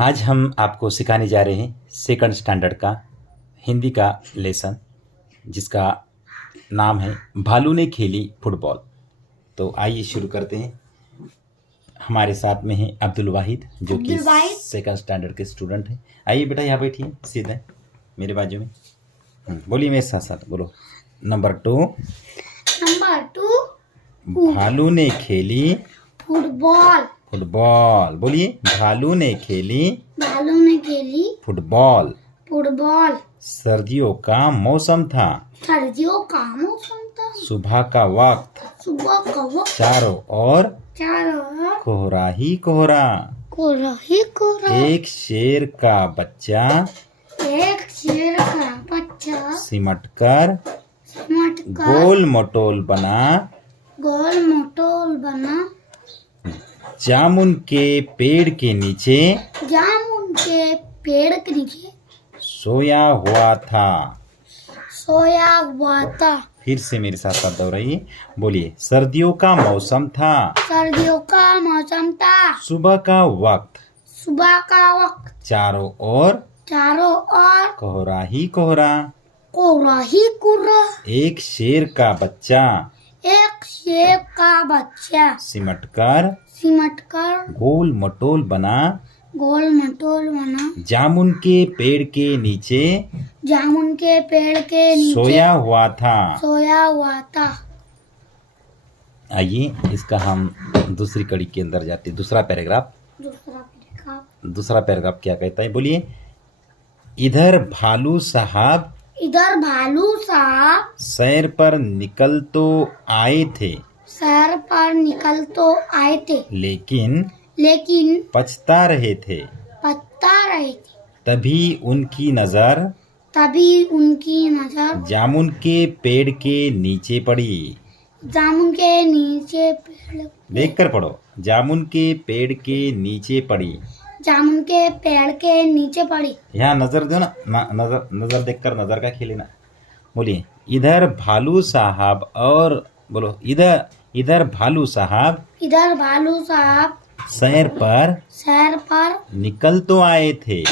आज हम आपको सिखाने जा रहे हैं सेकंड स्टैंडर्ड का हिंदी का लेसन, जिसका नाम है भालू ने खेली फुटबॉल। तो आइए शुरू करते हैं। हमारे साथ में है अब्दुल वाहिद, जो कि सेकंड स्टैंडर्ड के स्टूडेंट हैं। आइए बेटा, यहाँ बैठिए सीधे मेरे बाजू में। बोलिए मेरे साथ साथ, बोलो। नंबर टू, भालू ने खेली फुटबॉल। फुटबॉल। बोलिए, भालू ने खेली फुटबॉल। फुटबॉल। सर्दियों का मौसम था। सर्दियों का मौसम था। सुबह का वक्त। सुबह का वक्त। चारों ओर कोहरा ही कोहरा। कोहरा ही कोहरा। एक शेर का बच्चा सिमट कर गोल मटोल बना। जामुन के पेड़ के नीचे सोया हुआ था। फिर से मेरे साथ साथ दोहराइए। बोलिए, सर्दियों का मौसम था। सुबह का वक्त। चारों ओर कोहरा ही कोहरा। एक शेर का बच्चा सिमट कर गोल मटोल बना। जामुन के पेड़ के नीचे सोया हुआ था। आइए, इसका हम दूसरी कड़ी के अंदर जाते। दूसरा पैराग्राफ क्या कहता है? बोलिए, इधर भालू साहब सैर पर निकल तो आए थे। लेकिन पछता रहे थे। तभी उनकी नजर जामुन के पेड़ के नीचे पड़ी। देख कर पढ़ो। जामुन के पेड़ के नीचे पड़ी। यहाँ नजर दो ना, नजर देखकर नजर का खेले ना। बोलिए, इधर भालू साहब और बोलो, इधर भालू साहब सैर पर निकल तो आए थे।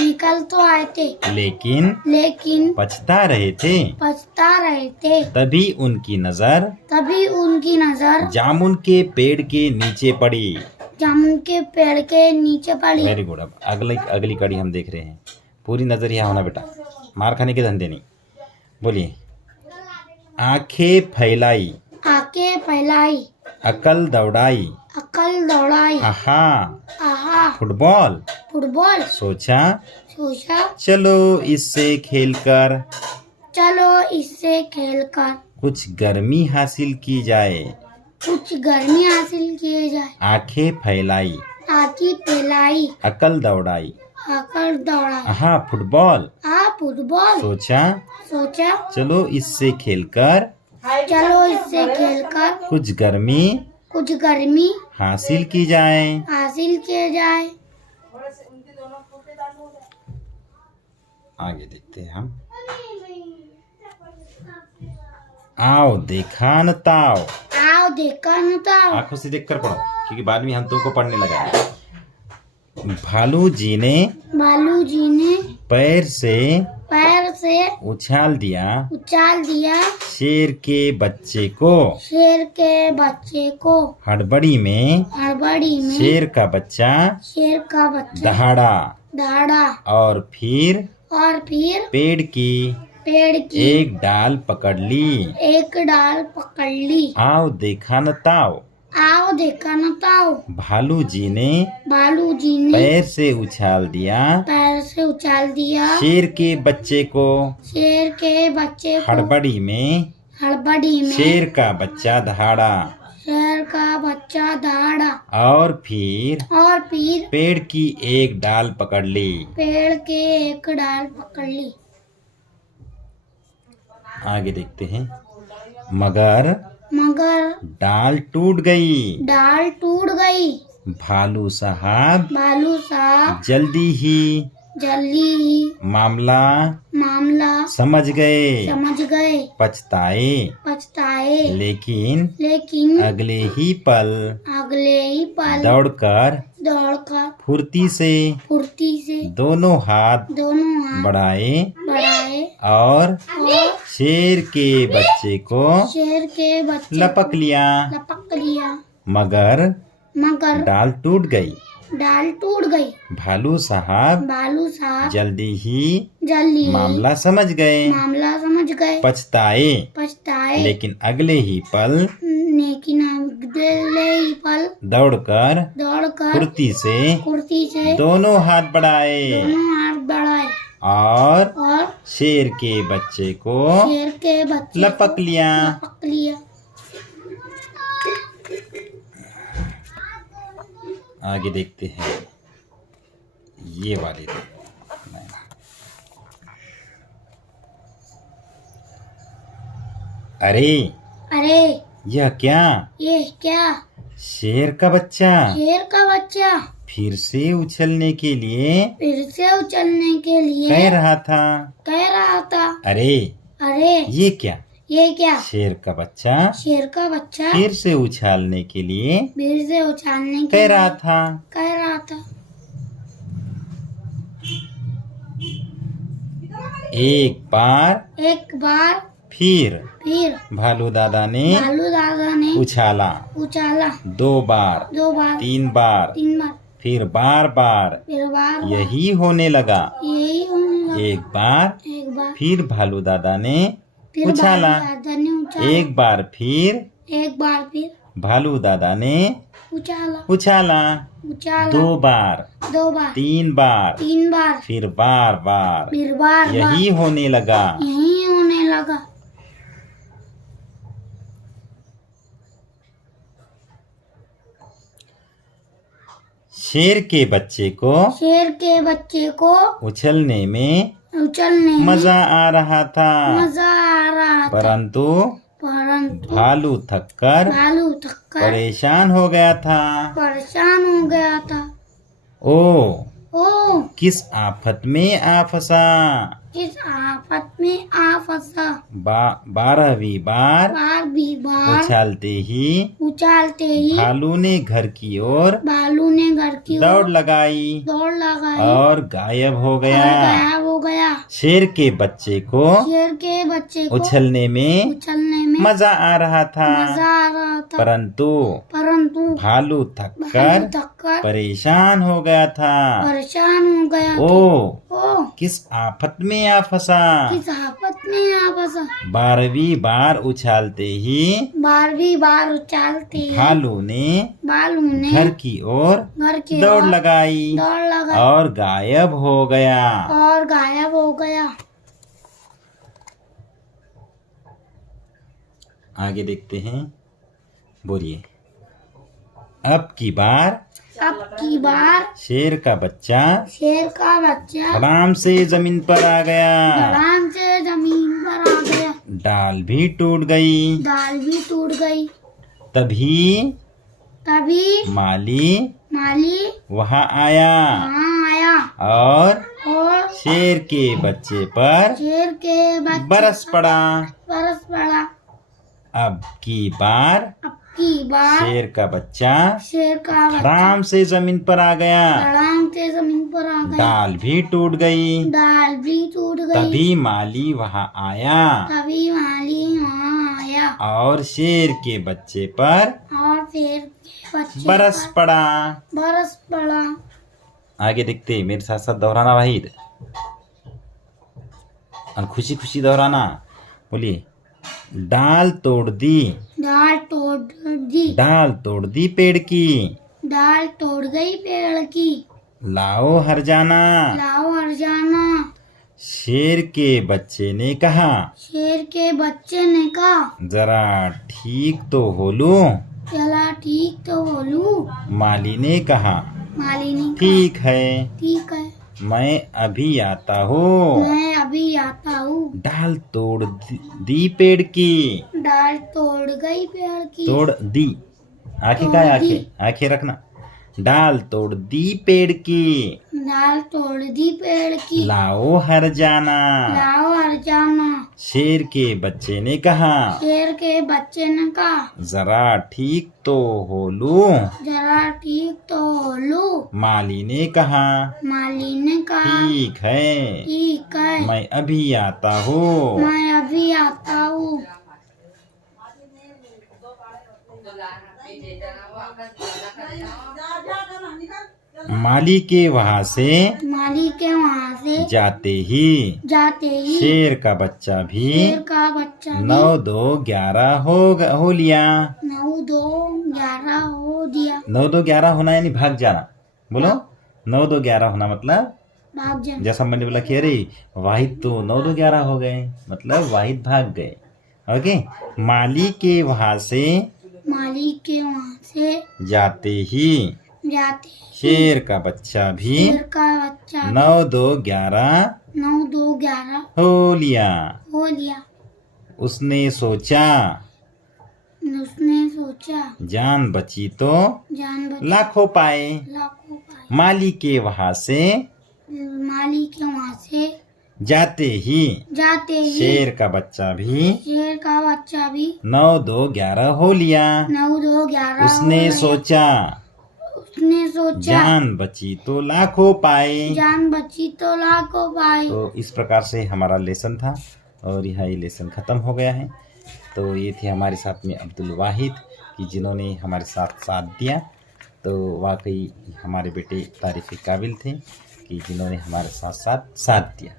लेकिन पछता रहे थे। तभी उनकी नजर जामुन के पेड़ के नीचे पड़ी। Very good. अब अगली कड़ी हम देख रहे हैं। पूरी नजर यहाँ होना बेटा, मार खाने के धंधे नहीं। बोलिए, आंखें फैलाई अकल दौड़ाई। आहा फुटबॉल। सोचा चलो इससे खेलकर कुछ गर्मी हासिल की जाए। आंखें फैलाई अकल दौड़ाई। आहा फुटबॉल। सोचा चलो इससे खेलकर कुछ गर्मी हासिल की जाए। आगे देखते हैं हम। आओ देखा न ताओ। आंखों से देखकर पढ़ो, क्योंकि बाद में हम तुमको पढ़ने लगा है। भालू जी ने पैर से उछाल दिया शेर के बच्चे को। हड़बड़ी में शेर का बच्चा दहाड़ा और फिर पेड़ की एक डाल पकड़ ली। आओ देखा न ताओ। भालू जी ने पैर से उछाल दिया शेर के बच्चे को। हड़बड़ी में शेर का बच्चा दहाड़ा और फिर पेड़ की एक डाल पकड़ ली। आगे देखते हैं। मगर डाल टूट गई। भालू साहब जल्दी ही मामला समझ गए। पछताए लेकिन अगले ही पल दौड़कर फुर्ती से से दोनों हाथ बढ़ाए बढ़ाए और और शेर के बच्चे को शेर के बच्चे लपक लिया, लपक लिया, मगर मगर डाल टूट गई। डाल टूट गई। भालू साहब भालू साहब जल्दी ही जल्दी मामला समझ गए, मामला समझ गए, पछताए, लेकिन अगले ही पल लेकिन अगले ही पल दौड़कर दौड़कर कुर्ती से दोनों हाथ बढ़ाए बढ़ाए और और शेर के बच्चे को शेर के बच्चे लपक लिया। लपक लिया। आगे देखते हैं ये वाले। अरे अरे यह क्या? ये क्या? शेर का बच्चा शेर का बच्चा फिर से उछलने के लिए कह रहा था। अरे अरे ये क्या? ये क्या? शेर का बच्चा शेर का बच्चा फिर से उछालने के लिए फिर से उछालने के कह लिए रहा था। एक बार फिर भालू दादा ने उछाला, दो बार, तीन बार, फिर बार बार यही होने लगा। एक बार फिर भालू दादा ने उछाला, एक बार फिर भालू दादा ने उछाला, दो बार, तीन बार, फिर बार बार यही होने लगा। शेर के बच्चे को उछलने में मजा आ रहा था, परंतु भालू थककर परेशान हो गया था। ओ किस आफत में आ फंसा। 12वीं बार उछालते ही भालू ने घर की ओर दौड़ लगाई और गायब हो गया। शेर के बच्चे को उछलने में मजा आ रहा था, परंतु भालू थककर परेशान हो गया था। ओ किस आफत में आ फंसा। 12वीं बार उछालते ही भालू ने घर की ओर दौड़ लगाई और गायब हो गया। आगे देखते हैं, बोलिए। अब की बार शेर का बच्चा आराम से जमीन पर आ गया। डाल भी टूट गई। तभी माली वहाँ आया और शेर के बच्चे पर बरस पड़ा। अब की बार शेर का बच्चा आराम से जमीन पर आ गया। डाल भी टूट गई। तभी माली वहाँ आया और शेर के बच्चे पर बरस पड़ा। आगे देखते, मेरे साथ साथ दोहराना वाहिद और खुशी खुशी दोहराना। बोलिए। डाल तोड़ दी पेड़ की। डाल तोड़ गई पेड़ की। लाओ हर जाना। शेर के बच्चे ने कहा। जरा ठीक तो हो लूं। माली ने कहा। ठीक है मैं अभी आता हूँ। डाल तोड़ दी पेड़ की। तोड़ गई पेड़ की। तोड़ दी, आंखें का आंखें रखना। डाल तोड़ दी पेड़ की। डाल तोड़ दी पेड़ की, लाओ हर जाना। लाओ हर जाना। शेर के बच्चे ने कहा, शेर के बच्चे ने कहा, जरा ठीक तो हो लूं। जरा ठीक तो हो लूं। माली ने कहा, माली ने कहा, ठीक है, ठीक है, मैं अभी आता हूँ। मैं अभी आता हूँ। माली के वहाँ से माली के वहाँ से जाते ही ही शेर का बच्चा भी शेर का बच्चा 9 2 11 हो लिया। 9 2 11 हो दिया। 9 2 11 होना यानी भाग जाना। बोलो 9 2 11 होना मतलब भाग जाना। जैसा मैंने बोला कि अरे वाहिद तो 9 2 11 हो गए, मतलब वाहिद भाग गए। ओके, माली के वहाँ से माली के वहाँ से जाते ही शेर का बच्चा भी शेर का बच्चा 9 2 11 9 2 11 हो लिया। हो लिया। उसने सोचा जान बची तो जान बची लाखों पाए। लाखों पाए। माली के वहाँ से माली के वहाँ से जाते ही शेर का बच्चा भी 9 2 11 हो लिया। 9 2 11 उसने सोचा जान बची तो लाखों पाए। जान बची तो लाखों पाए। तो इस प्रकार से हमारा लेसन था और यह लेसन ख़त्म हो गया है। तो ये थे हमारे साथ में अब्दुल वाहिद कि जिन्होंने हमारे साथ दिया। तो वाकई हमारे बेटे तारीफ़ के काबिल थे कि जिन्होंने हमारे साथ दिया।